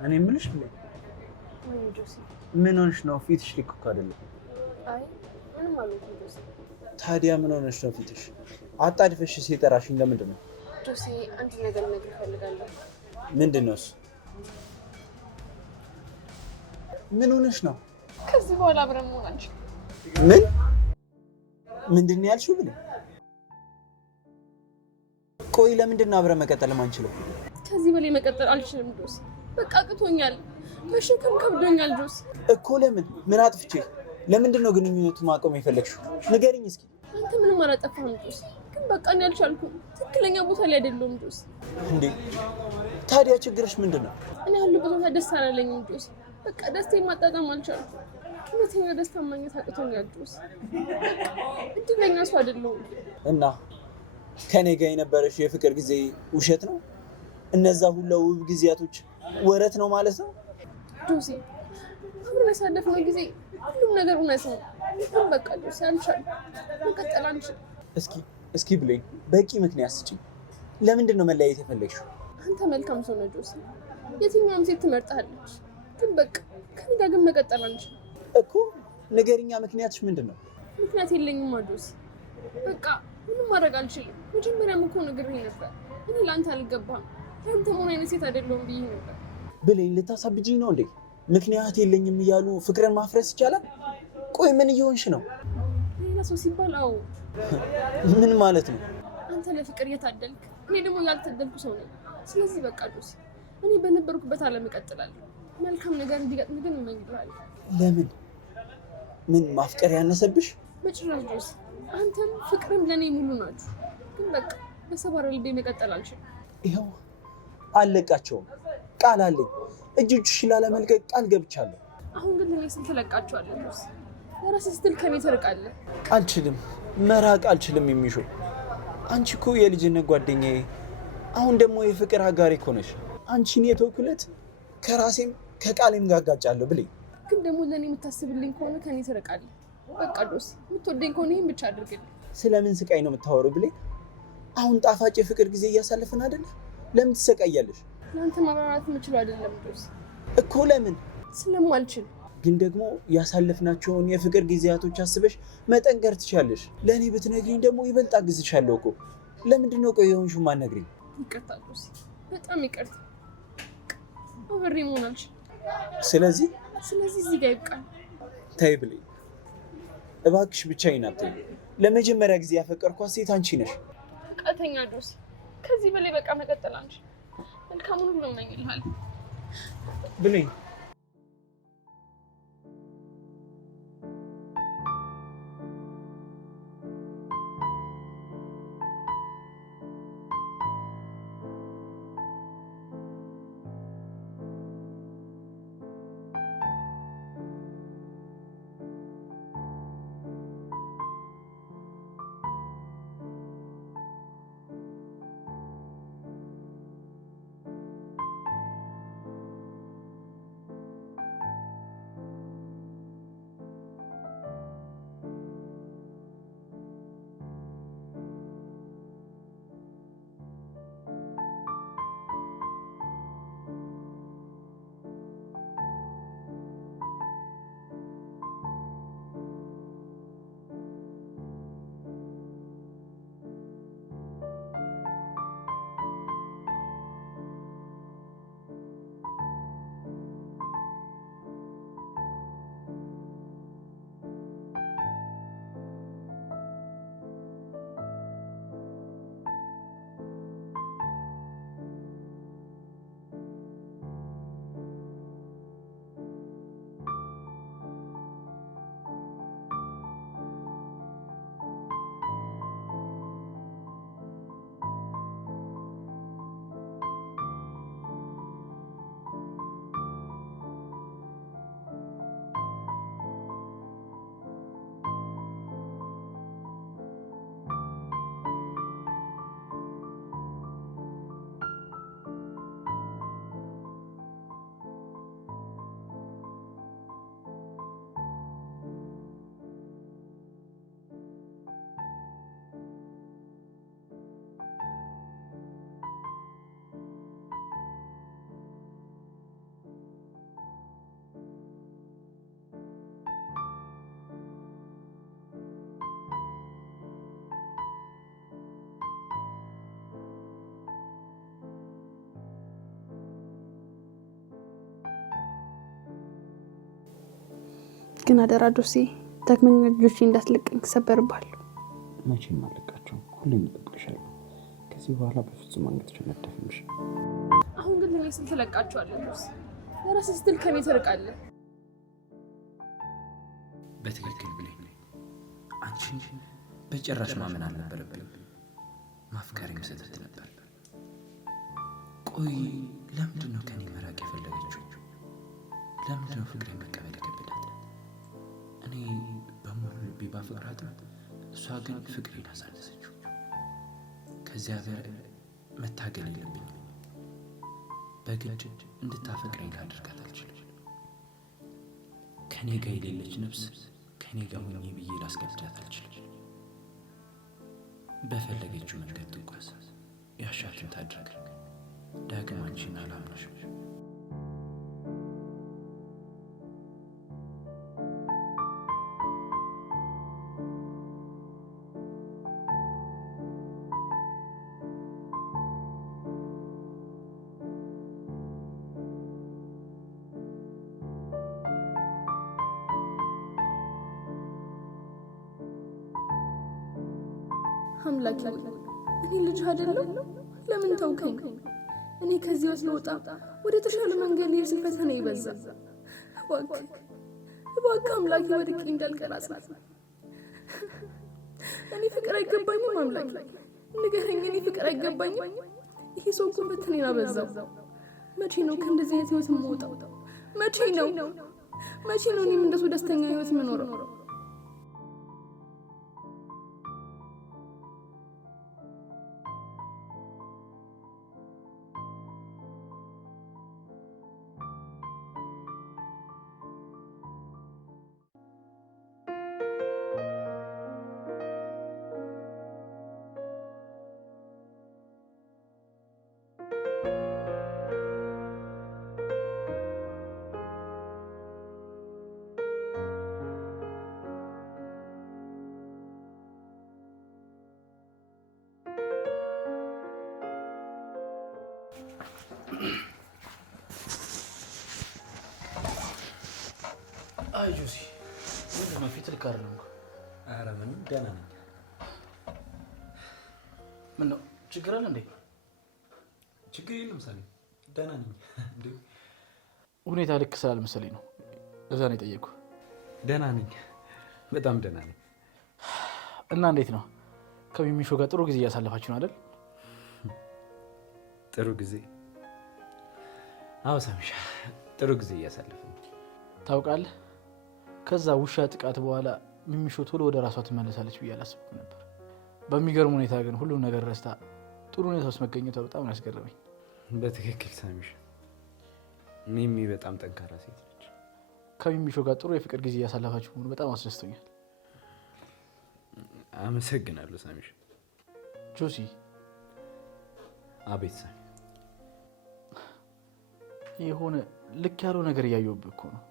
እኔ የምልሽ ብለኝ ወይ ጆሲ ምን ሆነሽ ነው? ፊትሽ ልክ እኮ አይደለም። አይ ምንም አልሆንኩም ጆሲ። ታዲያ ምን ሆነሽ ነው ፊትሽ? አጣድፈሽ ሲጠራሽኝ ለምንድን ነው? ጆሲ አንድ ነገር ልነግርህ እፈልጋለሁ። ምንድን ነው እሱ? ምን ሆነሽ ነው? ከዚህ በኋላ አብረን መሆን አንችልም። ምን ምንድን ነው ያልሽው? ብለኝ ቆይ ለምንድን ነው አብረን መቀጠል ማንችለው? ከዚህ በላይ መቀጠል አልችልም ጆሲ። በቃ አቅቶኛል፣ መሸከም ከብዶኛል ጆሲ። እኮ ለምን? ምን አጥፍቼ? ለምንድን ነው ግንኙነቱ ማቆም የፈለግሽው? ንገሪኝ እስኪ። አንተ ምንም አላጠፋህም ጆሲ፣ ግን በቃ እኔ አልቻልኩም። ትክክለኛ ቦታ ላይ አይደለሁም ጆሲ። እንዴ ታዲያ ችግርሽ ምንድን ነው? እኔ ያለሁበት ቦታ ደስ አላለኝም ጆሲ። በቃ ደስታዬን ማጣጣም አልቻልኩም። እውነተኛ ደስታ ማግኘት አቅቶኛል ጆሲ። እድለኛ ሰው አይደለሁም። እና ከኔ ጋር የነበረሽ የፍቅር ጊዜ ውሸት ነው? እነዛ ሁሉ ውብ ጊዜያቶች ወረት ነው ማለት ነው? ጆሲ አብረን ያሳለፍነው ጊዜ ሁሉም ነገር እውነት ነው። ግን በቃ ጆሲ አልቻልኩም፣ መቀጠል አንችልም። እስኪ ብለኝ በቂ ምክንያት ስጪኝ። ለምንድን ነው መለያየት የፈለግሽው? አንተ መልካም ሰው ነህ ጆሲ። የትኛውም ሴት ትመርጣለች። ግን በቃ ከኔ ጋር ግን መቀጠል አንችልም እኮ። ንገሪኛ፣ ምክንያትሽ ምንድን ነው? ምክንያት የለኝም ጆሲ። በቃ ምንም ማድረግ አልችልም። መጀመሪያም እኮ ነግሬህ ነበር፣ እኔ ለአንተ አልገባም፣ ለአንተ መሆን አይነት ሴት አይደለሁም ብዬ ነበር። ብለኝ ልታሳብጂኝ ነው እንዴ? ምክንያት የለኝም እያሉ ፍቅርን ማፍረስ ይቻላል? ቆይ ምን እየሆንሽ ነው? ሌላ ሰው ሲባል አዎ። ምን ማለት ነው? አንተ ለፍቅር እየታደልክ፣ እኔ ደግሞ ያልታደልኩ ሰው ነኝ። ስለዚህ በቃ ጆሲ እኔ በነበርኩበት ዓለም እቀጥላለሁ። መልካም ነገር እንዲገጥም ግን እመኝልሃለሁ። ለምን? ምን ማፍቀር ያነሰብሽ? በጭራሽ ጆሲ፣ አንተም ፍቅርም ለእኔ ሙሉ ናችሁ። ግን በቃ በሰባራ ልቤ መቀጠል አልችልም። ይኸው አልለቃቸውም። ቃል አለኝ። እጆችሽ ላለመልቀቅ ቃል ገብቻለሁ። አሁን ግን ለእኔ ስል ትለቃቸዋለህ ጆሲ። ለራስህ ስትል ከኔ ትርቃለህ። አልችልም፣ መራቅ አልችልም። የሚሹ አንቺ እኮ የልጅነት ጓደኛዬ፣ አሁን ደግሞ የፍቅር አጋሪ እኮ ነሽ። አንቺን የተውኩለት ከራሴም ከቃሌም ጋር አጋጫለሁ። ብለኝ ግን ደግሞ ለእኔ የምታስብልኝ ከሆነ ከኔ ትርቃለህ። በቃ ጆሲ የምትወደኝ ከሆነ ይህን ብቻ አድርግልኝ። ስለምን ስቃይ ነው የምታወሩ? ብለኝ አሁን ጣፋጭ የፍቅር ጊዜ እያሳለፍን አይደለ? ለምን ትሰቃያለሽ? ለአንተ ማብራራት የምችለው አይደለም ጆሲ። እኮ ለምን? ስለማልችል። ግን ደግሞ ያሳለፍናቸውን የፍቅር ጊዜያቶች አስበሽ መጠንከር ትችያለሽ። ለእኔ ብትነግሪኝ ደግሞ ይበልጥ አግዝሻለሁ እኮ። ለምንድን ነው ቆይ የሆንሽው ማትነግሪኝ? ይቅርታ ጆሲ፣ በጣም ይቅርታ። አብሬ መሆን አልችልም። ስለዚህ እዚህ ጋር ይብቃል። ተይ ብለኝ እባክሽ፣ ብቻዬን አትተይኝ። ለመጀመሪያ ጊዜ ያፈቀርኳት ሴት አንቺ ነሽ። ቃተኛ ጆሲ፣ ከዚህ በላይ በቃ መቀጠል አንችልም። መልካሙን ሁሉ እመኝልሃለሁ ብለኝ። ግን አደራ ጆሲ ዳግመኛ ልጆቼ እንዳትለቀኝ ሰበርባለሁ። መቼም አለቃቸው ሁሌም እጠብቅሻለሁ። ከዚህ በኋላ በፍጹም አንገትሽን አትደፍንሽ። አሁን ግን ለኔ ስትል ትለቃቸዋለህ ጆሲ። ለራስህ ስትል ከኔ ትርቃለህ። በትክክል ብለኝ አንቺን በጭራሽ ማመን አልነበረብኝም። ማፍቀሬም ስህተት ነበር። ቆይ ለምንድን ነው ከኔ መራቅ የፈለገችው? ለምንድን ነው ፍቅሬን መቀበል የከበዳት? እኔ በሙሉ ልቤ ባፈቅራትም እሷ ግን ፍቅሬን አሳነሰችው። ከዚያ ጋር መታገል የለብኝም። በግድ እንድታፈቅረኝ ላደርጋት አልችልም። ከኔ ጋር የሌለች ነፍስ ከኔ ጋር ሆኜ ብዬ ላስገድዳት አልችልም። በፈለገችው መንገድ ትጓዝ፣ ያሻትን ታድርግ። ዳግም አንቺን አላምነሽም። አምላኬ እኔ ልጅ አይደለም ለምን ተውከኝ? እኔ ከዚህ ወስወጣ ወደ ተሻለ መንገድ ልሄድ ስል ፈተና ይበዛ። እባክህ አምላኬ ወድቄ እንዳልቀር አጽናኝ። እኔ ፍቅር አይገባኝም አምላኬ ንገረኝ። እኔ ፍቅር አይገባኝም። ይሄ ሰው እኮ ፈተናን አበዛው። መቼ ነው ከእንደዚህ አይነት ህይወት የምወጣው? መቼ ነው እኔም እንደሱ ደስተኛ ህይወት የምኖረው? አይ ጆሲ ምንድን ነው ፊት ልክ አይደለም። ኧረ ምንም ደህና ነኝ። ምን ነው ችግር አለ እንዴ? ችግር የለም ሳሚ ደህና ነኝ። እንዴ ሁኔታ ልክ ስላልመሰለኝ ነው ለዛ ነው የጠየኩህ። ደህና ነኝ፣ በጣም ደህና ነኝ። እና እንዴት ነው ከሚሚሾ ጋር ጥሩ ጊዜ እያሳለፋችሁ ነው አይደል? ጥሩ ጊዜ? አዎ ሳሚሻ ጥሩ ጊዜ እያሳለፍን። ታውቃለህ ከዛ ውሻ ጥቃት በኋላ ሚሚሾ ቶሎ ወደ ራሷ ትመለሳለች ብዬ አላሰብኩም ነበር። በሚገርም ሁኔታ ግን ሁሉም ነገር ረስታ ጥሩ ሁኔታ ውስጥ መገኘቷ በጣም ያስገረመኝ። በትክክል ሳሚሻ ሚሚ በጣም ጠንካራ ሴት ነች። ከሚሚሾ ጋር ጥሩ የፍቅር ጊዜ እያሳለፋችሁ መሆኑ በጣም አስደስቶኛል። አመሰግናለሁ ሳሚሻ። ጆሲ። አቤት ሳሚ። የሆነ ልክ ያለው ነገር እያየሁብህ እኮ ነው።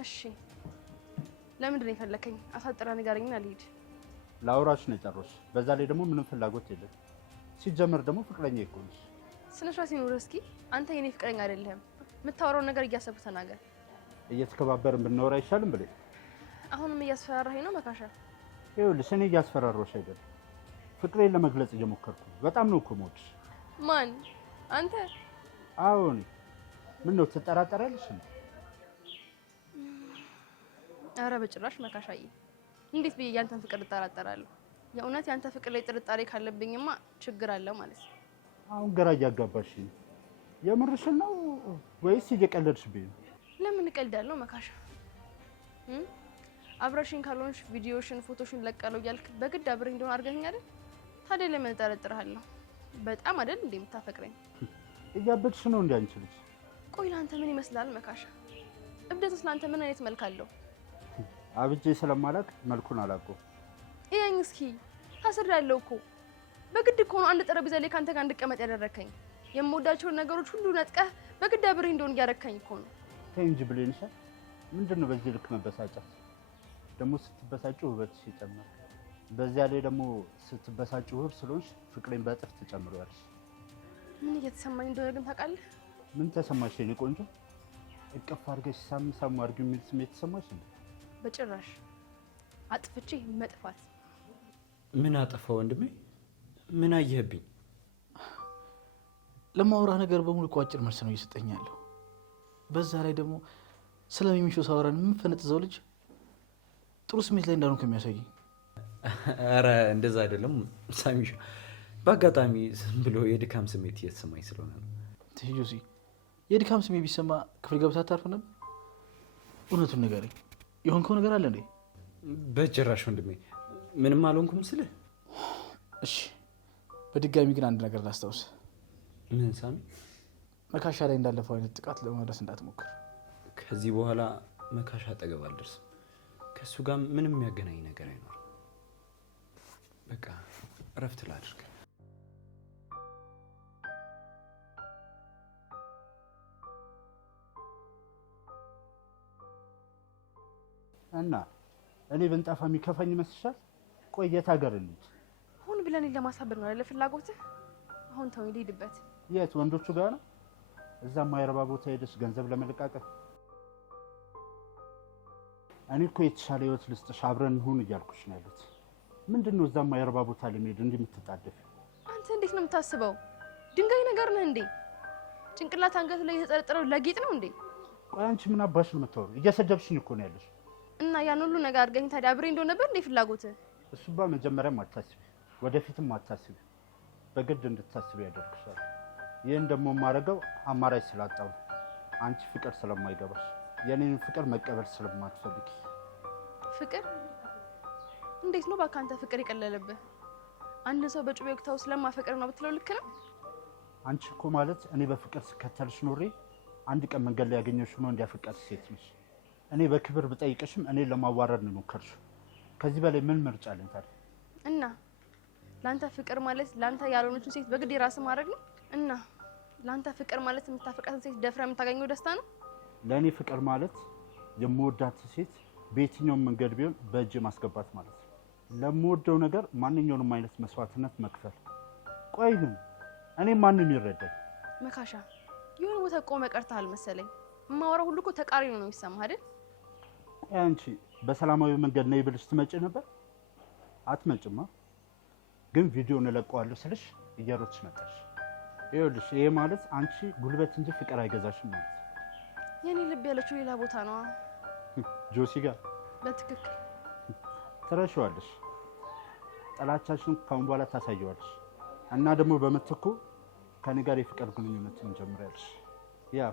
እሺ ለምንድን ነው የፈለከኝ? አሳጥራ ንገረኝና ልሂድ። ላውራሽ ነው የጠራሁሽ። በዛ ላይ ደግሞ ምንም ፍላጎት የለም። ሲጀመር ደግሞ ፍቅረኛ ይኮንሽ። ስነ ስርዓት ይኑርህ እስኪ። አንተ የኔ ፍቅረኛ አይደለህም። የምታወራውን ነገር እያሰብህ ተናገር። እየተከባበርን ብናወራ አይሻልም ብለህ? አሁንም እያስፈራራኸኝ ነው መካሻ። ይኸውልሽ እኔ እያስፈራራሁሽ አይደለም፣ ፍቅሬን ለመግለጽ እየሞከርኩ ነው። በጣም ነው እኮ የምወድሽ። ማን? አንተ? አዎን። ምን ነው ትጠራጠራለሽ? አረ በጭራሽ መካሻዬ፣ እንዴት ብዬ ያንተን ፍቅር እጠራጠራለሁ? የእውነት ያንተ ፍቅር ላይ ጥርጣሬ ካለብኝማ ችግር አለ ማለት ነው። አሁን ግራ እያጋባሽ ነው። የምርሽን ነው ወይስ እየቀለድሽብኝ ነው? ለምን እቀልዳለሁ መካሻ? አብረሽኝ ካልሆንሽ ቪዲዮሽን ፎቶሽን ለቀለው እያልክ በግድ አብረኝ እንደሆነ አድርገኸኝ አይደል? ታዲያ ለምን እጠረጥርሃለሁ? በጣም አይደል እንዴ የምታፈቅረኝ? እያበድሽ ነው እንዴ አንቺ ልጅ? ቆይ ለአንተ ምን ይመስላል መካሻ? እብደትስ ለአንተ ምን አይነት መልክ አለው? አብጄ ስለማላውቅ መልኩን አላውቀውም። እያኝ እስኪ ታስሬያለሁ እኮ። በግድ እኮ ነው አንድ ጠረጴዛ ላይ ካንተ ጋር እንድቀመጥ ያደረከኝ። የምወዳቸውን ነገሮች ሁሉ ነጥቀህ በግድ አብሬ እንደሆን እያደረከኝ እኮ ነው። ተይ እንጂ ብሌንሻ፣ ምንድን ነው በዚህ ልክ መበሳጨት? ደግሞ ስትበሳጭ ውበትሽ ይጨምራል። በዚያ ላይ ደግሞ ስትበሳጭ ውብ ስለሆንሽ ፍቅሬን በእጥፍ ትጨምሪዋለሽ። ምን እየተሰማኝ እንደሆነ ግን ታውቃለህ? ምን ተሰማሽ የኔ ቆንጆ? እቅፍ አድርገሽ ሳም ሳም አድርጊው የሚል ስሜት ተሰማሽ እንዴ? በጭራሽ። አጥፍቼ መጥፋት። ምን አጠፋ ወንድሜ? ምን አየህብኝ? ለማውራ ነገር በሙሉ እኮ አጭር መልስ ነው እየሰጠኝ ያለው። በዛ ላይ ደግሞ ስለሚሚሾ ሳወራን የምንፈነጥዘው ልጅ ጥሩ ስሜት ላይ እንዳልሆንክ የሚያሳየኝ። ኧረ እንደዛ አይደለም ሳሚሾ፣ በአጋጣሚ ዝም ብሎ የድካም ስሜት እየተሰማኝ ስለሆነ ነው። ጆሲ፣ የድካም ስሜት ቢሰማ ክፍል ገብታ አታርፍ ነበር? እውነቱን ንገረኝ፣ የሆንከው ነገር አለ እንዴ? በጭራሽ ወንድሜ፣ ምንም አልሆንኩም ስልህ። እሺ፣ በድጋሚ ግን አንድ ነገር ላስታውስ። ምን ሳሚ? መካሻ ላይ እንዳለፈው አይነት ጥቃት ለመድረስ እንዳትሞክር። ከዚህ በኋላ መካሻ አጠገብ አልደርስም። ከእሱ ጋር ምንም የሚያገናኝ ነገር አይኖርም። በቃ እረፍት ላድርግ። እና እኔ ብንጠፋ የሚከፋኝ ይመስልሻል? ቆይ የት ሀገር እንሂድ? ሁን ብለን ለማሳበር ነው አይደል ፍላጎትህ? አሁን ተው ልሂድበት። የት? ወንዶቹ ጋር ነው? እዛም ማይረባ ቦታ ሄደሽ ገንዘብ ለመለቃቀም? እኔ እኮ የተሻለ ህይወት ልስጥሽ፣ አብረን እንሁን እያልኩሽ ነው ያሉት። ምንድን ነው እዛም ማይረባ ቦታ ለመሄድ እንዲህ የምትጣደፊ? አንተ እንዴት ነው የምታስበው? ድንጋይ ነገር ነህ እንዴ? ጭንቅላት አንገት ላይ የተጠረጠረው ለጌጥ ነው እንዴ? ቆይ አንቺ ምን አባሽ ነው የምታወሪው? እየሰደብሽኝ እኮ ነው ያለሽ። እና ያን ሁሉ ነገር አድርገኝ ታዲያ አብሬ እንደው ነበር እንዴ ፍላጎትህ? እሱባ መጀመሪያም አታስቢ፣ ወደፊትም አታስቢ። በግድ እንድታስቢ ያደርግሻል። ይህን ደግሞ የማደርገው አማራጭ ስላጣው፣ አንቺ ፍቅር ስለማይገባሽ፣ የኔን ፍቅር መቀበል ስለማትፈልጊ። ፍቅር እንዴት ነው እባክህ አንተ ፍቅር የቀለለብህ? አንድ ሰው በጩቤ ወቅታው ስለማፈቅር ነው ብትለው ልክ ነው? አንቺ እኮ ማለት እኔ በፍቅር ስከተልሽ ኖሬ አንድ ቀን መንገድ ላይ ያገኘሽ ነው እንዲያፈቀርሽ ሴት ነሽ። እኔ በክብር ብጠይቅሽም እኔ ለማዋረድ ነው የሞከርሽው። ከዚህ በላይ ምን ምርጫ አለኝ ታዲያ? እና ላንተ ፍቅር ማለት ላንተ ያልሆነችን ሴት በግድ የራስህ ማድረግ ነው? እና ላንተ ፍቅር ማለት የምታፈቅራትን ሴት ደፍራ የምታገኘው ደስታ ነው? ለእኔ ፍቅር ማለት የምወዳት ሴት በየትኛውም መንገድ ቢሆን በእጅ ማስገባት ማለት ነው። ለምወደው ነገር ማንኛውንም አይነት መስዋዕትነት መክፈል። ቆይ ግን እኔ ማንም ይረዳኝ? መካሻ የሆነ ቦታ ቆመህ ቀርተሃል መሰለኝ። የማወራው ሁሉ እኮ ተቃራኒ ነው የሚሰማህ አይደል? ቆይ አንቺ በሰላማዊ መንገድ ነይ ብልሽ ትመጪ ነበር? አትመጭማ። ግን ቪዲዮውን እለቀዋለሁ ስልሽ እየሮጥሽ መጣሽ። ይኸውልሽ ይሄ ማለት አንቺ ጉልበት እንጂ ፍቅር አይገዛሽም ማለት። የኔ ልብ ያለችው ሌላ ቦታ ነው። ጆሲ ጋር በትክክል ትረሺዋለሽ። ጠላቻሽን ካሁን በኋላ ታሳየዋለሽ እና ደግሞ በምትኩ ከኔ ጋር የፍቅር ግንኙነት እንጀምራለሽ። ያ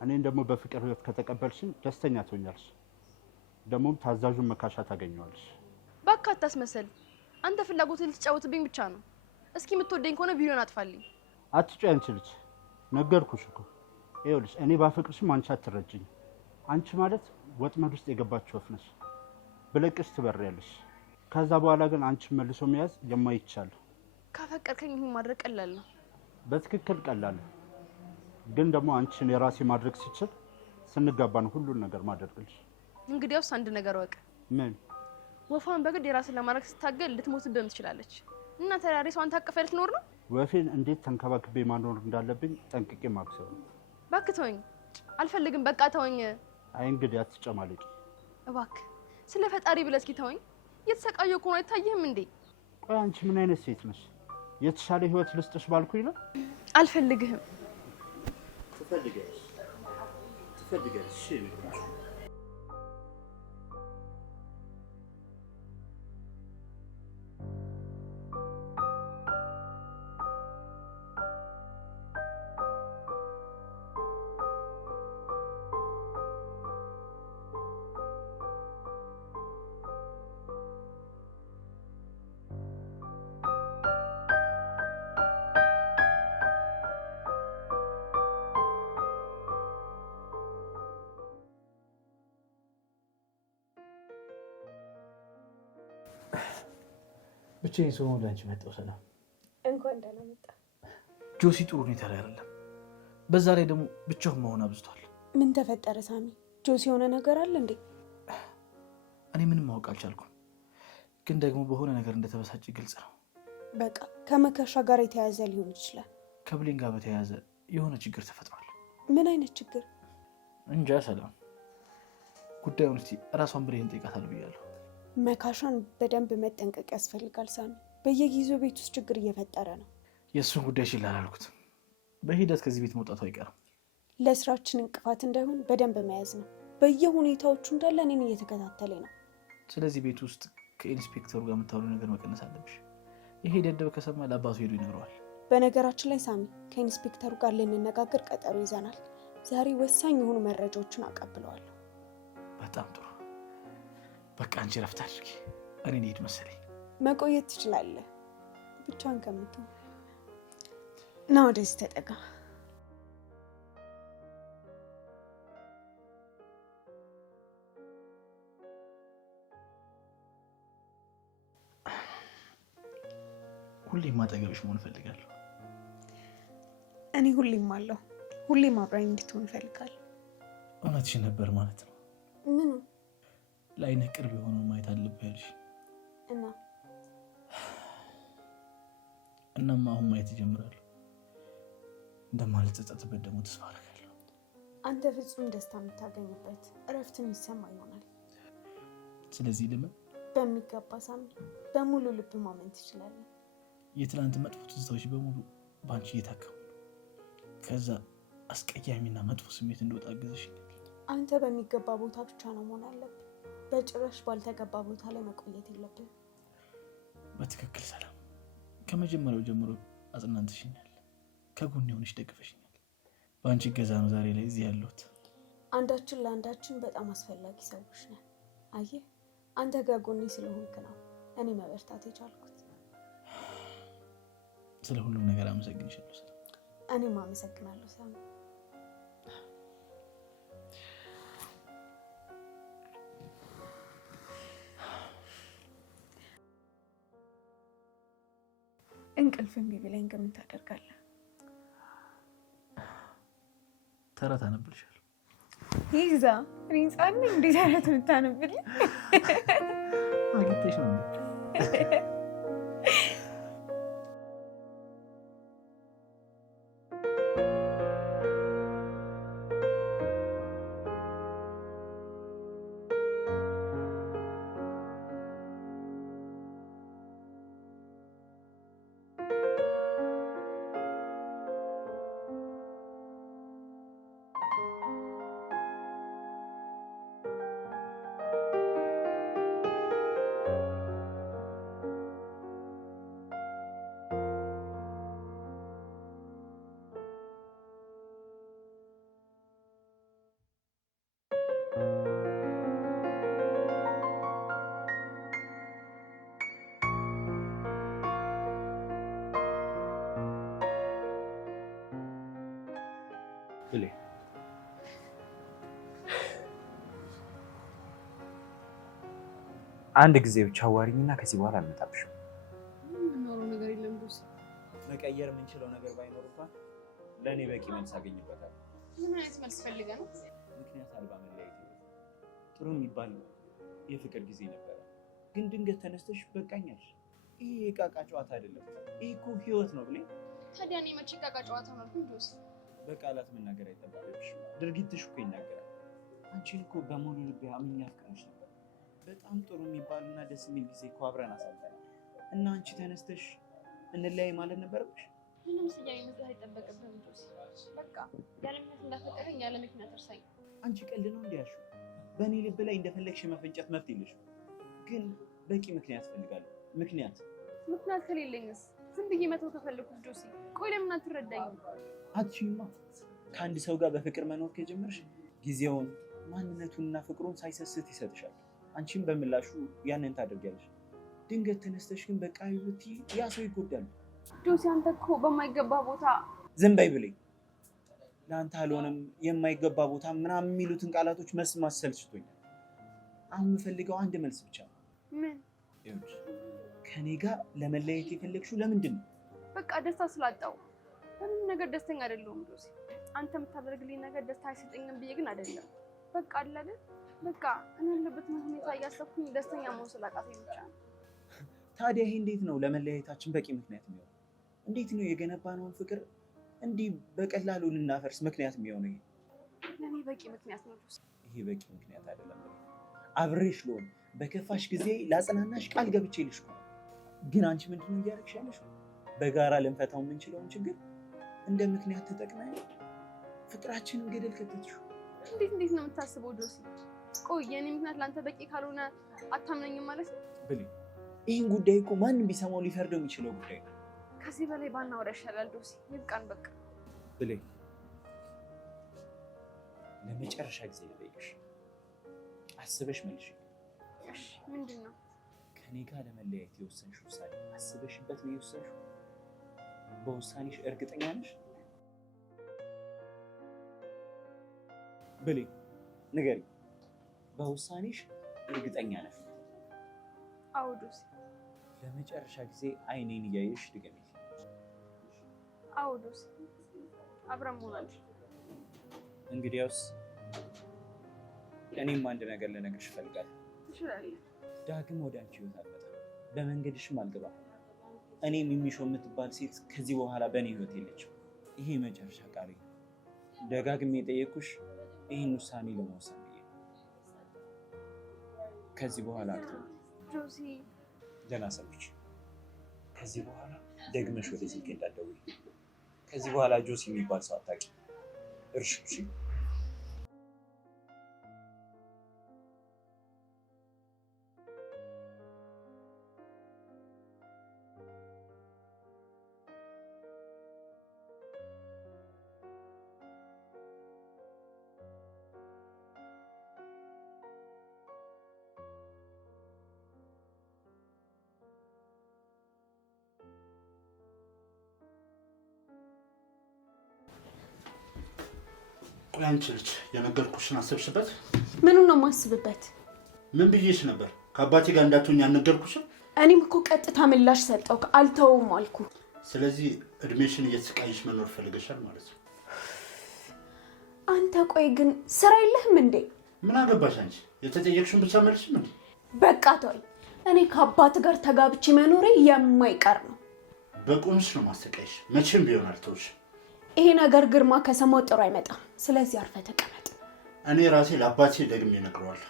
እኔን ደግሞ በፍቅር ህይወት ከተቀበልሽን ደስተኛ ትሆኛለሽ። ደግሞም ታዛዡን መካሻ ታገኘዋለሽ። እባክህ አታስመስል። አንተ ፍላጎትህን ልትጫወትብኝ ብቻ ነው። እስኪ የምትወደኝ ከሆነ ቪዲዮን አጥፋልኝ። አትጮይ አንቺ ልጅ፣ ነገርኩሽ እኮ። ይኸውልሽ እኔ ባፈቅርሽም አንቺ አትረጅኝ። አንቺ ማለት ወጥመድ ውስጥ የገባች ወፍ ነሽ። ብለቅሽ ትበሪያለሽ። ከዛ በኋላ ግን አንቺ መልሶ መያዝ የማይቻል። ካፈቀርከኝ ይሁን ማድረግ ቀላል ነው። በትክክል ቀላል ነው። ግን ደግሞ አንቺን የራሴ ማድረግ ሲችል ስንጋባ ነው ሁሉን ነገር ማደርግልሽ። እንግዲያውስ አንድ ነገር ወቅ። ምን? ወፏን በግድ የራስን ለማድረግ ስታገል ልትሞትብህም ትችላለች። እና ተራሪ ሰዋን ታቀፈ ልትኖር ነው? ወፌን እንዴት ተንከባክቤ ማኖር እንዳለብኝ ጠንቅቄ ማብሰው ነው። እባክህ ተወኝ። አልፈልግም፣ በቃ ተወኝ። አይ እንግዲህ አትጨማለቂ እባክህ። ስለ ፈጣሪ ብለህ እስኪ ተወኝ። እየተሰቃየሁ እኮ ነው፣ አይታየህም እንዴ? ቆይ አንቺ ምን አይነት ሴት ነሽ? የተሻለ ህይወት ልስጥሽ ባልኩኝ ነው። አልፈልግህም። ትፈልጊያለሽ? እሺ ብቻዬን ስሆን ወደ አንቺ መጣሁ። ሰላም ጆሲ ጥሩ ሁኔታ ላይ አይደለም። በዛ ላይ ደግሞ ብቻውን መሆን አብዝቷል። ምን ተፈጠረ ሳሚ? ጆሲ የሆነ ነገር አለ እንዴ? እኔ ምንም ማወቅ አልቻልኩም፣ ግን ደግሞ በሆነ ነገር እንደተበሳጨ ግልጽ ነው። በቃ ከመከሻ ጋር የተያያዘ ሊሆን ይችላል። ከብሌን ጋር በተያያዘ የሆነ ችግር ተፈጥሯል። ምን አይነት ችግር? እንጃ ሰላም፣ ጉዳዩን እስቲ ራሷን ብሌን ጠይቃታለሁ ብያለሁ። መካሻን በደንብ መጠንቀቅ ያስፈልጋል ሳሚ። በየጊዜው ቤት ውስጥ ችግር እየፈጠረ ነው። የእሱን ጉዳይ ችላ አላልኩትም። በሂደት ከዚህ ቤት መውጣቱ አይቀርም። ለስራችን እንቅፋት እንዳይሆን በደንብ መያዝ ነው። በየሁኔታዎቹ እንዳለ እኔን እየተከታተለ ነው። ስለዚህ ቤት ውስጥ ከኢንስፔክተሩ ጋር የምታወሩ ነገር መቀነስ አለብሽ። ይሄ ደደብ ከሰማ ለአባቱ ሄዶ ይነግረዋል። በነገራችን ላይ ሳሚ፣ ከኢንስፔክተሩ ጋር ልንነጋገር ቀጠሮ ይዘናል። ዛሬ ወሳኝ የሆኑ መረጃዎችን አቀብለዋለሁ። በጣም ጥሩ። በቃ አንቺ ረፍት አድርጊ፣ እኔ ልሄድ መሰለኝ። መቆየት ትችላለህ፣ ብቻህን ከምትሆን ና ወደዚህ ተጠጋ። ሁሌም አጠገብሽ መሆን እፈልጋለሁ። እኔ ሁሌም አለሁ። ሁሌም አብራኝ እንድትሆን እፈልጋለሁ። እውነትሽን ነበር ማለት ነው። ምኑ? ለዓይንህ ቅርብ የሆነውን ማየት አለብህ ያልሽ እናማ አሁን ማየት እጀምራለሁ። እንደማልጸጸትበት ደግሞ ተስፋ አደርጋለሁ። አንተ ፍጹም ደስታ የምታገኝበት እረፍት የሚሰማ ይሆናል። ስለዚህ ልምን በሚገባ ሳሚ፣ በሙሉ ልብ ማመን ትችላለህ። የትላንት መጥፎ ትዝታዎች በሙሉ በአንቺ እየታከሙ ከዛ አስቀያሚና መጥፎ ስሜት እንደወጣ አግዘሽኛል። አንተ በሚገባ ቦታ ብቻ ነው መሆን ያለብህ። በጭራሽ ባልተገባ ቦታ ላይ መቆየት የለብህም። በትክክል ሰላም፣ ከመጀመሪያው ጀምሮ አጽናንተሽኛል፣ ከጎን ሆነሽ ደግፈሽኛል። በአንቺ እገዛ ነው ዛሬ ላይ እዚህ ያለሁት። አንዳችን ለአንዳችን በጣም አስፈላጊ ሰዎች ነን። አየህ፣ አንተ ጋር ጎኔ ስለሆንክ ነው እኔ መበርታት የቻልኩት። ስለ ሁሉም ነገር አመሰግንሻለሁ ሰላም። እኔም አመሰግናለሁ ሳሚ። እንቅልፍ እምቢ ብለኝ ምን ታደርጋለህ? ተረት አነብልሻለሁ። ይዛ እኔን ጻን እንዴ ተረት የምታነብልኝ? አግኝተሽ ነው። ብሌን አንድ ጊዜ ብቻ አዋሪኝና ከዚህ በኋላ አልመጣብሽም። ምንም ነገር የለም ዱስ። መቀየር የምንችለው ነገር ባይኖር እንኳን ለእኔ በቂ መልስ አገኝበታል። ምን አይነት መልስ ፈልገህ ነው? ምክንያት አልባ መለያየት ጥሩ የሚባል የፍቅር ጊዜ ነበረ፣ ግን ድንገት ተነስተሽ በቃኛል። ይሄ የቃቃ ጨዋታ አይደለም፣ ይሄ እኮ ህይወት ነው ብሌን። ታዲያ እኔ መቼ ቃቃ ጨዋታ ነው አልኩኝ ዱስ? በቃላት መናገር አይጠበቅብሽም፣ ድርጊትሽ እኮ ይናገራል። አንቺን እኮ በሙሉ ልቤ አምኜ አፍቅሬሽ ነበር። በጣም ጥሩ የሚባልና ደስ የሚል ጊዜ እኮ አብረን አሳልፈናል እና አንቺ ተነስተሽ እንለያይ ማለት ነበረብሽ? ምንም ስያሜ መስጠት አይጠበቅብህም ዱስ። በቃ ያለ ምክንያት እንዳፈቀረኝ ያለ ምክንያት እርሳኝ። አንቺ ቀልድ ነው እንዲያልሽው? በእኔ ልብ ላይ እንደፈለግሽ መፈንጨት መብት የለሽም፣ ግን በቂ ምክንያት እፈልጋለሁ። ምክንያት ከሌለኝስ ዝም ብዬ መተው ከፈለኩት ዱስ? ቆይ ለምን አትረዳኝም? አትችይማ። ከአንድ ሰው ጋር በፍቅር መኖር ከጀመርሽ ጊዜውን ማንነቱንና ፍቅሩን ሳይሰስት ይሰጥሻል። አንቺም በምላሹ ያንን ታደርጊያለሽ። ድንገት ተነስተሽ ግን በቃ ብትይ ያ ሰው ይጎዳል። ዱስ፣ አንተ እኮ በማይገባ ቦታ። ዝም በይ ብሌን። ለአንተ አልሆነም የማይገባ ቦታ ምናምን የሚሉትን ቃላቶች መስማት ሰልችቶኛል። አሁን የምፈልገው አንድ መልስ ብቻ ነው። ምን? ከኔ ጋር ለመለየት የፈለግሽው ለምንድን ነው? በቃ ደስታ ስላጣው። በምን ነገር ደስተኛ አይደለሁም ጆሲ። አንተ የምታደርግልኝ ነገር ደስታ አይሰጠኝም ብዬ ግን አይደለም። በቃ አይደል በቃ እኔ ያለበትን ሁኔታ እያሰብኩኝ ደስተኛ መሆን ስላቃተኝ ብቻ ነው። ታዲያ ይሄ እንዴት ነው ለመለያየታችን በቂ ምክንያት የሚሆነው? እንዴት ነው የገነባነውን ፍቅር እንዲህ በቀላሉ ልናፈርስ ምክንያት የሚሆነው? ይሄ ለእኔ በቂ ምክንያት ነው ጆሲ። ይሄ በቂ ምክንያት አይደለም። አብሬሽ ልሆን በከፋሽ ጊዜ ላጽናናሽ ቃል ገብቼልሽ ነው። ግን አንቺ ምንድን ነው እያደረግሽ ያለሽው? በጋራ ልንፈታው የምንችለውን ችግር እንደ ምክንያት ተጠቅመን ፍቅራችንን ገደል ከተትሽው። እንዴት ነው የምታስበው ጆሲ? ቆይ የኔ ምክንያት ለአንተ በቂ ካልሆነ አታምነኝም ማለት ነው? ብሌን ይህን ጉዳይ እኮ ማንም ቢሰማው ሊፈርደው የሚችለው ጉዳይ ነው። ከዚህ በላይ ባናወራ ይሻላል ጆሲ። ይብቃን በቃ። ብሌን ለመጨረሻ ጊዜ ልጠይቅሽ፣ አስበሽ መልሽ። እሺ ምንድን ነው? ከኔ ጋር ለመለያየት የወሰንሽ ውሳኔ አስበሽበት ነው የወሰንሽው? በውሳኔሽ እርግጠኛ ነሽ? ብሌን ንገሪኝ፣ በውሳኔሽ እርግጠኛ ነሽ? አዎ ጆሲ። ለመጨረሻ ጊዜ አይኔን እያየሽ ድገሚ። አዎ ጆሲ፣ አብረን መሆን አለብን። እንግዲያውስ እኔም አንድ ነገር ልነግርሽ እፈልጋለሁ። ትችላለህ። ዳግም ወደ አንቺ ህይወት አልመጣም፣ በመንገድሽም አልገባም። እኔም የሚሾ የምትባል ሴት ከዚህ በኋላ በእኔ ህይወት የለችም። ይሄ መጨረሻ ቃሌ ነው። ደጋግሜ የጠየኩሽ ይህን ውሳኔ ለመወሰን ብዬ ነው። ከዚህ በኋላ አክተው ጆሲ። ደህና ሰዎች፣ ከዚህ በኋላ ደግመሽ ወደ ስልኬ እንዳትደውይ። ከዚህ በኋላ ጆሲ የሚባል ሰው አታውቂም። እርሺ። አንቺ ልጅ የነገርኩሽን አሰብሽበት? ምኑን ነው የማስብበት? ምን ብዬሽ ነበር? ከአባቴ ጋር እንዳትሆኝ ያልነገርኩሽም? እኔም እኮ ቀጥታ ምላሽ ሰጠው፣ አልተውም አልኩ። ስለዚህ እድሜሽን እየተሰቃይሽ መኖር ፈልገሻል ማለት ነው። አንተ ቆይ ግን ስራ የለህም እንዴ? ምን አገባሽ አንቺ? የተጠየቅሽውን ብቻ መልሽም እንዴ? በቃ ተወኝ። እኔ ከአባት ጋር ተጋብቼ መኖሬ የማይቀር ነው። በቁምሽ ነው ማሰቃይሽ። መቼም ቢሆን አልተውሽም። ይሄ ነገር ግርማ ከሰማው ጥሩ አይመጣም። ስለዚህ አርፈህ ተቀመጥ። እኔ ራሴ ለአባቴ ደግሜ እነግረዋለሁ።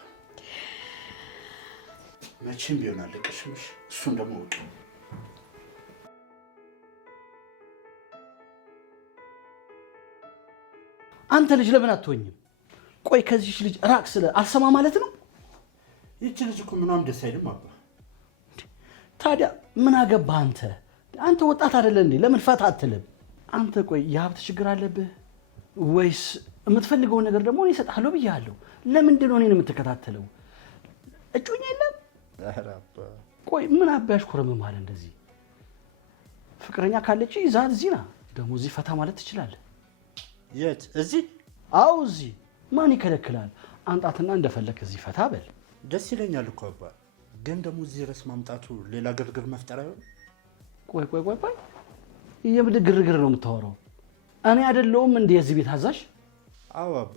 መቼም ቢሆን አለቀሽም። እሱን ደግሞ ወቂ። አንተ ልጅ ለምን አትሆኝም? ቆይ ከዚህች ልጅ ራቅ ስለ አልሰማ ማለት ነው? ይህች ልጅ እኮ ምኗም ደስ አይልም አባ። ታዲያ ምን አገባህ አንተ? አንተ ወጣት አይደለ እንዴ? ለምን ፈታ አትልም? አንተ ቆይ የሀብት ችግር አለብህ ወይስ የምትፈልገውን ነገር ደግሞ እኔ እሰጥሃለሁ ብያለሁ? ለምንድን ነው እኔን የምትከታተለው? እጮኛ የለም? ቆይ ምን አባያሽ ኮረመማል እንደዚህ? ፍቅረኛ ካለች ይዛት እዚህ ና፣ ደግሞ እዚህ ፈታ ማለት ትችላለህ። የት? እዚህ? አዎ እዚህ። ማን ይከለክላል? አንጣትና እንደፈለክ እዚህ ፈታ በል። ደስ ይለኛል እኮ አባ፣ ግን ደግሞ እዚህ ድረስ ማምጣቱ ሌላ ግርግር መፍጠር አይሆን? ቆይ የምን ግርግር ነው የምታወራው? እኔ አይደለሁም እንደ የዚህ ቤት አዛዥ? አዎ አባ፣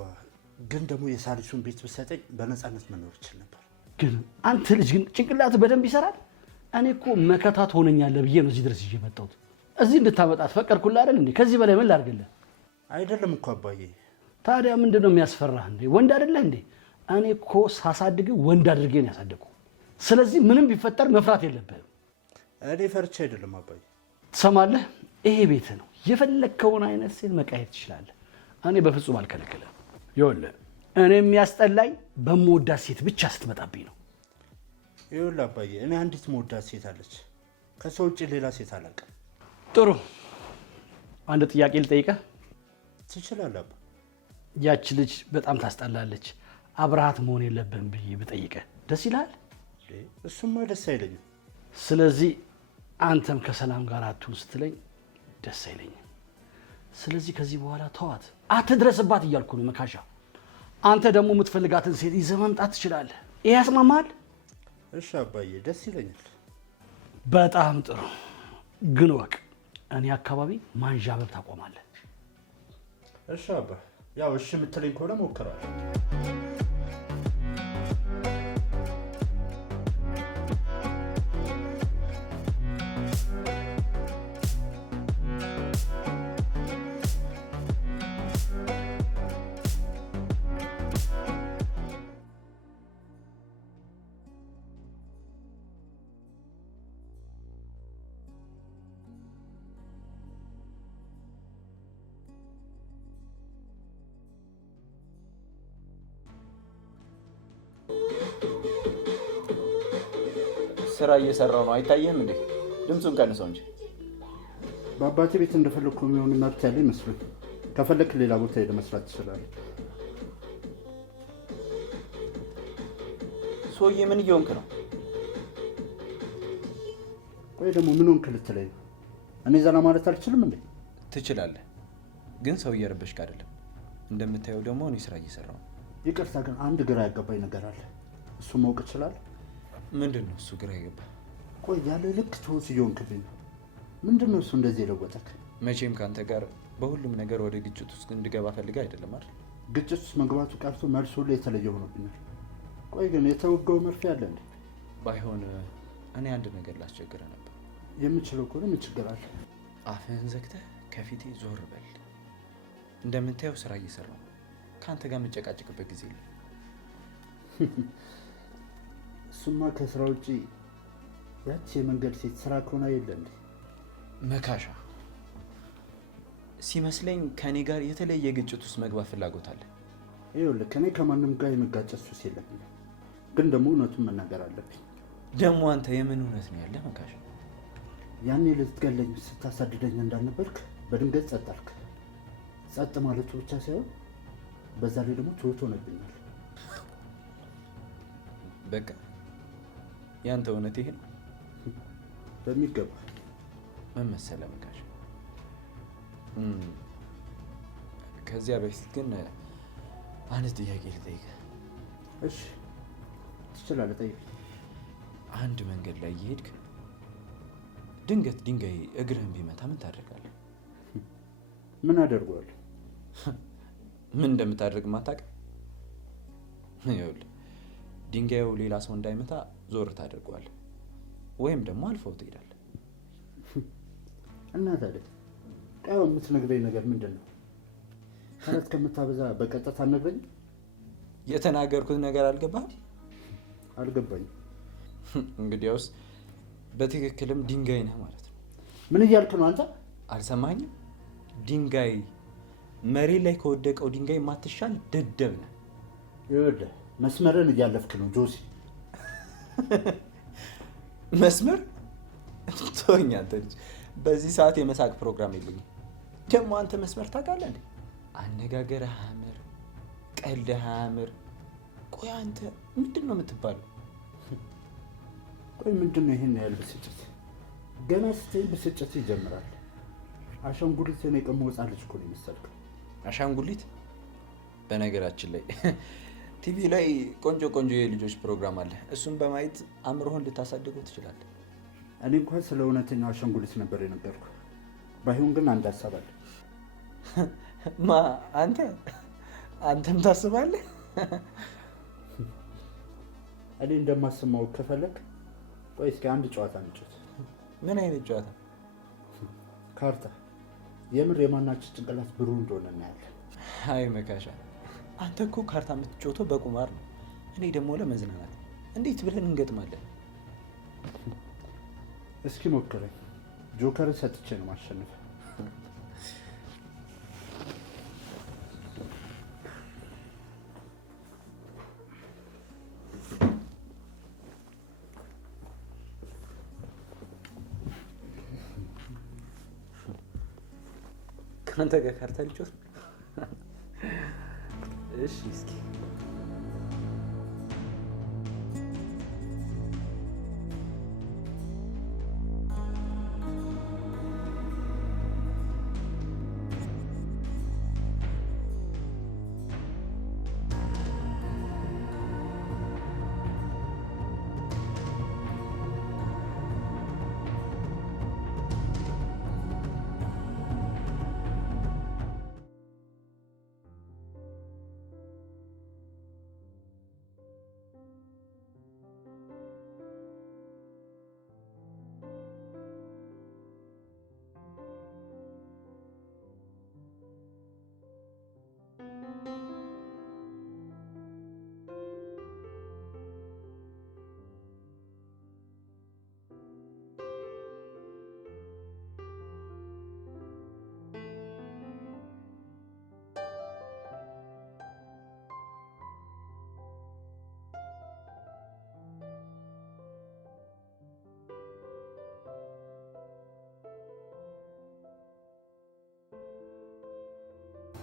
ግን ደግሞ የሳሊሱን ቤት ብትሰጠኝ በነፃነት መኖር እችል ነበር። ግን አንተ ልጅ ግን ጭንቅላት በደንብ ይሰራል። እኔ እኮ መከታት ሆነኛለህ ብዬ ነው እዚህ ድረስ ይዤ መጣሁት። እዚህ እንድታመጣት ፈቀድኩልህ አይደል እንዴ? ከዚህ በላይ ምን ላድርግልህ? አይደለም እኮ አባዬ። ታዲያ ምንድን ነው የሚያስፈራህ እንዴ? ወንድ አይደለህ እንዴ? እኔ እኮ ሳሳድግ ወንድ አድርጌ ነው ያሳደግኩ። ስለዚህ ምንም ቢፈጠር መፍራት የለብህም። እኔ ፈርቼ አይደለም አባዬ። ትሰማለህ? ይሄ ቤት ነው። የፈለግከውን አይነት ሴት መቃየት ትችላለህ። እኔ በፍጹም አልከለክልም። ይኸውልህ እኔ የሚያስጠላኝ በምወዳት ሴት ብቻ ስትመጣብኝ ነው። ይኸውልህ አባዬ፣ እኔ አንዲት መወዳት ሴት አለች። ከሰው ውጭ ሌላ ሴት አላውቅም። ጥሩ፣ አንድ ጥያቄ ልጠይቀህ። ትችላለህ አባ። ያች ልጅ በጣም ታስጠላለች፣ አብረሃት መሆን የለብህም ብዬ ብጠይቅህ ደስ ይልሃል? እሱማ ደስ አይለኝም። ስለዚህ አንተም ከሰላም ጋር አትሁን ስትለኝ ደስ አይለኝም። ስለዚህ ከዚህ በኋላ ተዋት፣ አትድረስባት እያልኩ ነው መካሻ። አንተ ደግሞ የምትፈልጋትን ሴት ይዘህ መምጣት ትችላለህ። ይሄ ያስማማል? እሺ አባዬ፣ ደስ ይለኛል። በጣም ጥሩ። ግን ወቅ እኔ አካባቢ ማንዣበብ ታቆማለህ። እሺ አባ፣ ያው እሺ የምትለኝ ከሆነ ሞክራለሁ። ስራ እየሰራው ነው አይታየህም እንዴ? ድምፁን ቀንሰው እንጂ። በአባቴ ቤት እንደፈለግኩ የሚሆን መብት ያለ ይመስሉኝ። ከፈለክ ሌላ ቦታ ሄደ መስራት ትችላለህ። ሰውዬ ምን እየሆንክ ነው? ቆይ ደግሞ ምን ሆንክ ልትለኝ ነው? እኔ ዘና ማለት አልችልም እንዴ? ትችላለህ፣ ግን ሰው እየረበሽክ አይደለም። እንደምታየው ደግሞ እኔ ስራ እየሰራው ነው። ይቅርታ፣ ግን አንድ ግራ ያገባኝ ነገር አለ። እሱ ማወቅ እችላለሁ? ምንድን ነው እሱ? ግራ ይገባ። ቆይ ያለ ልክ ትውስ እየሆንክብኝ ነው። ምንድን ነው እሱ እንደዚህ የለወጠክ? መቼም ከአንተ ጋር በሁሉም ነገር ወደ ግጭት ውስጥ እንድገባ ፈልጋ አይደለም አይደል? ግጭት ውስጥ መግባቱ ቀርቶ መልሱ ሁሉ የተለየ ሆኖብኛል። ቆይ ግን የተወጋው መርፌ አለ እንዴ? ባይሆን እኔ አንድ ነገር ላስቸግረ ነበር። የምችለው ከሆነ ምን ችግር አለ? አፍህን ዘግተህ ከፊቴ ዞር በል። እንደምታየው ስራ እየሰራው ነው። ከአንተ ጋር የምጨቃጭቅበት ጊዜ የለም። እሱማ ከስራ ውጪ ያቺ የመንገድ ሴት ስራ ከሆነ የለ እንዴ? መካሻ ሲመስለኝ ከኔ ጋር የተለየ ግጭት ውስጥ መግባት ፍላጎት አለ። ይኸውልህ ከኔ ከማንም ጋር የመጋጨት ሱስ የለብኝም፣ ግን ደግሞ እውነቱን መናገር አለብኝ። ደግሞ አንተ የምን እውነት ነው ያለ መካሻ? ያኔ ልትገለኝ ስታሳድደኝ እንዳልነበርክ በድንገት ጸጥ አልክ። ጸጥ ማለቱ ብቻ ሳይሆን በዛ ላይ ደግሞ ትሁት ሆነብኛል። በቃ ያንተ እውነት ይሄ ነው? በሚገባ። ምን መሰለህ መካሻ፣ ከዚያ በፊት ግን አንድ ጥያቄ ልጠይቅህ። እሺ ትችላለህ፣ ጠይቅ። አንድ መንገድ ላይ እየሄድክ ድንገት ድንጋይ እግርህን ቢመታ ምን ታደርጋለህ? ምን አደርገዋለሁ? ምን እንደምታደርግ ማታውቅ? ይኸውልህ ድንጋዩ ሌላ ሰው እንዳይመታ ዞር ታደርገዋለህ፣ ወይም ደግሞ አልፈው ትሄዳለህ። እና ታዲያ ቀው የምትነግረኝ ነገር ምንድን ነው? ተረት ከምታበዛ በቀጥታ አትነግረኝም? የተናገርኩት ነገር አልገባህም? አልገባኝም። እንግዲያውስ በትክክልም ድንጋይ ነህ ማለት ነው። ምን እያልክ ነው አንተ? አልሰማኝም? ድንጋይ መሬት ላይ ከወደቀው ድንጋይ ማትሻል ደደብ ነህ። ይኸውልህ መስመርን እያለፍክ ነው ጆሲ። መስመር ተወኝ አንተ ልጅ። በዚህ ሰዓት የመሳቅ ፕሮግራም የለኝም። ደግሞ አንተ መስመር ታውቃለህ እንዴ? አነጋገርህ አያምር፣ ቀልድህ አያምር። ቆይ አንተ ምንድን ነው የምትባለው? ቆይ ምንድን ነው ይሄን ያህል ብስጭት? ገና ስትይ ብስጭት ይጀምራል። አሻንጉሊትን የቀመው ሕፃን ልጅ እኮ ነው የመሰልከው። አሻንጉሊት? በነገራችን ላይ ቲቪ ላይ ቆንጆ ቆንጆ የልጆች ፕሮግራም አለ። እሱን በማየት አእምሮህን ልታሳድገው ትችላለህ። እኔ እንኳን ስለ እውነተኛው አሻንጉሊት ነበር የነገርኩ። ባይሆን ግን አንድ ሀሳብ አለ። ማ አንተ? አንተም ታስባለህ? እኔ እንደማስማው ከፈለግ ቆይ እስኪ አንድ ጨዋታ እንጫወት። ምን አይነት ጨዋታ? ካርታ። የምር የማናችን ጭንቅላት ብሩህ እንደሆነ እናያለን። አይ መካሻ፣ አንተ እኮ ካርታ የምትጫወተው በቁማር ነው። እኔ ደግሞ ለመዝናናት። እንዴት ብለን እንገጥማለን? እስኪ ሞክረኝ። ጆከርን ሰጥቼ ነው ማሸነፍ። ከአንተ ጋር ካርታ ልጫወት? እሺ እስኪ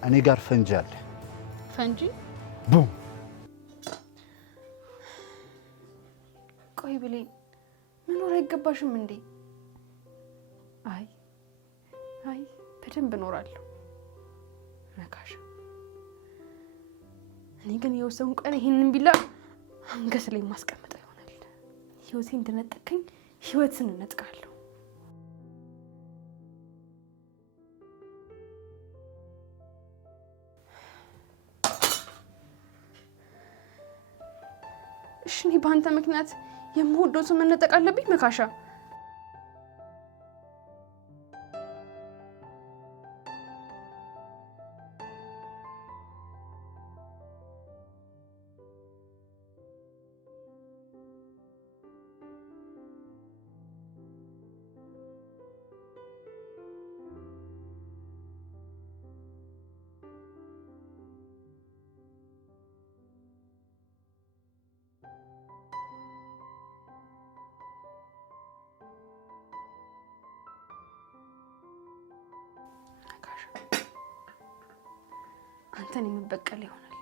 እኔ ጋር ፈንጂ አለ። ፈንጂ? ቡም! ቆይ ብሌን መኖር አይገባሽም እንዴ? አይ በደንብ እኖራለሁ መካሻ። እኔ ግን የወሰኑ ቀን ይሄንን ቢላ አንገት ላይ ማስቀመጠው ይሆናል። ህይወቴ እንደነጠቀኝ ህይወትን እንነጥቃለሁ። እሺ እኔ በአንተ ምክንያት የምወደው ሰው መነጠቅ አለብኝ መካሻ? አንተን የምበቀል ይሆናል።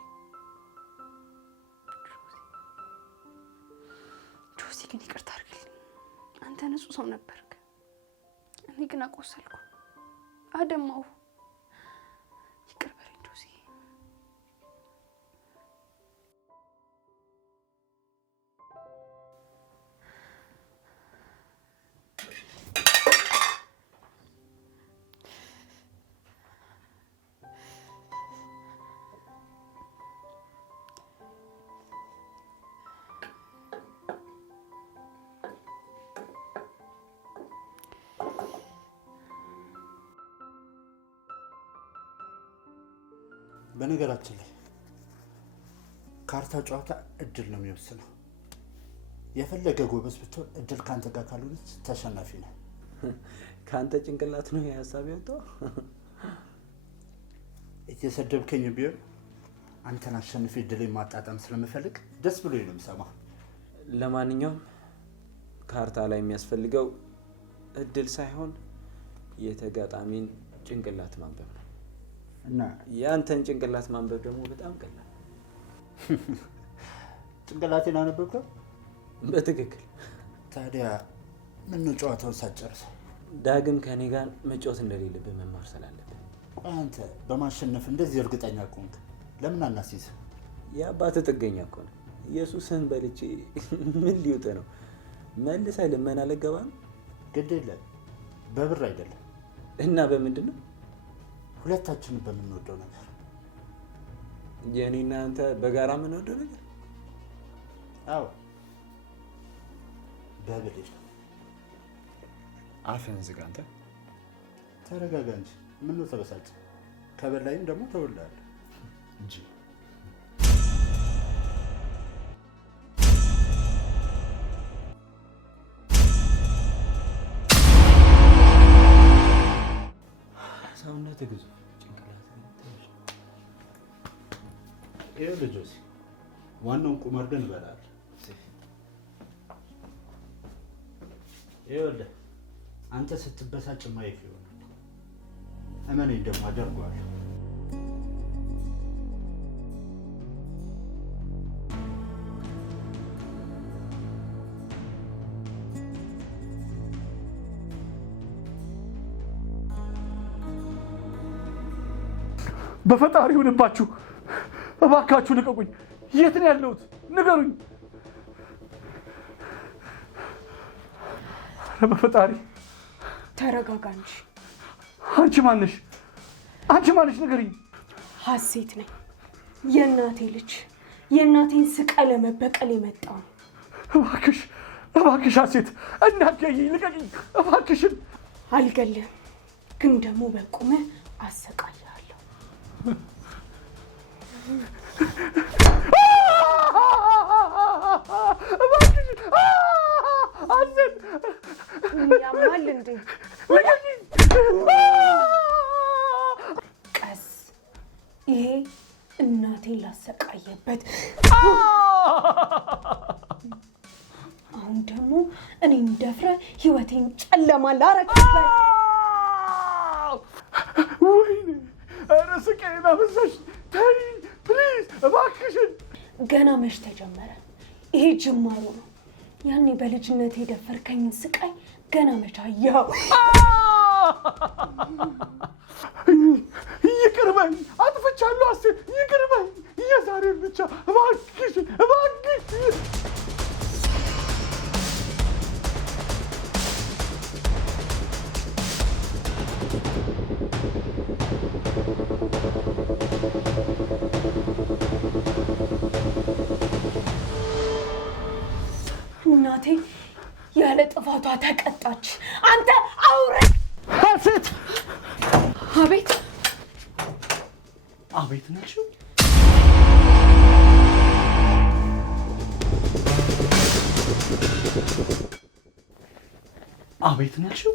ጆሲ ግን ይቅርታ አድርግልኝ። አንተ ንጹህ ሰው ነበርክ፣ እኔ ግን አቆሰልኩ፣ አደማው። ይቅር በለኝ ጆሲ። በነገራችን ላይ ካርታ ጨዋታ እድል ነው የሚወስነው። የፈለገ ጎበዝ ብትሆን እድል ካንተ ጋር ካልሆነች ተሸናፊ ነህ። ካንተ ጭንቅላት ነው የሀሳብ ያወጣው። እየሰደብከኝ ቢሆን አንተን አሸንፌ እድሌን ማጣጣም ስለምፈልግ ደስ ብሎኝ ነው የምሰማው። ለማንኛውም ካርታ ላይ የሚያስፈልገው እድል ሳይሆን የተጋጣሚን ጭንቅላት ማንበብ ነው። እና ያንተን ጭንቅላት ማንበብ ደግሞ በጣም ቀላል። ጭንቅላቴን አነበብከው? በትክክል። ታዲያ ምን ነው ጨዋታውን ሳትጨርሰው? ዳግም ከኔ ጋር መጫወት እንደሌለብህ መማር ስላለብህ። ቆይ አንተ በማሸነፍ እንደዚህ እርግጠኛ ከሆንክ ለምን አናስይዝ? የአባትህ ጥገኛ እኮ ነው። ኢየሱስን በልቼ ምን ሊውጥ ነው? መልሰህ ልመና ልገባ ነው? ግድ የለም፣ በብር አይደለም። እና በምንድን ነው? ሁለታችንን በምንወደው ነገር። የኔና አንተ በጋራ የምንወደው ነገር? አዎ፣ በብልህ። አፍህን ዝጋ አንተ። ተረጋጋ እንጂ ምን ነው ተበሳጭ? ከበላይም ደግሞ ተወልዳለህ እንጂ። ሰውነት ግዙ ጭንቅላት ትንሽ። ይኸው ልጆች ዋናውን ቁማር ግን እበላለሁ። ይኸውልህ አንተ ስትበሳጭ ማየት ይሆናል። እመኔን ደግሞ አደርገዋለሁ። በፈጣሪ ይሁንባችሁ፣ እባካችሁ ልቀቁኝ። የት ነው ያለሁት? ንገሩኝ። ኧረ በፈጣሪ ተረጋጋ እንጂ። አንቺ ማነሽ? አንቺ ማነሽ? ንገሪኝ። ሀሴት ነኝ፣ የእናቴ ልጅ። የእናቴን ስቃይ ለመበቀል የመጣው ነው። እባክሽ እባክሽ ሀሴት፣ እንዳትገይኝ፣ ልቀቂኝ እባክሽን። አልገልህም፣ ግን ደግሞ በቁምህ አሰቃያለሁ። እባክሽ ሀሴት፣ ያማል እንዴ? ልቀቂኝ። ቀስ፣ ይሄ እናቴን ላሰቃየበት። አሁን ደግሞ እኔን ደፍረህ ህይወቴን ጨለማ ላረግበት። ወይኔ ኧረ ስቃዬን አበዛሽ። ተይ ፕሊዝ እባክሽን። ገና መች ተጀመረ? ይሄ ጅማሮ ነው። ያኔ በልጅነት የደፈርከኝን ስቃይ ገና መች አየኸው? ይቅር በይኝ፣ አጥፍቻለሁ አስቴር፣ ይቅር በይኝ። የዛሬን ብቻ እባክሽን እባክሽን። እናቴ ያለ ጥፋቷ ተቀጣች። አንተ አውሬ! ሀሴት! አቤት አቤት ናችሁ? አቤት ናችሁ?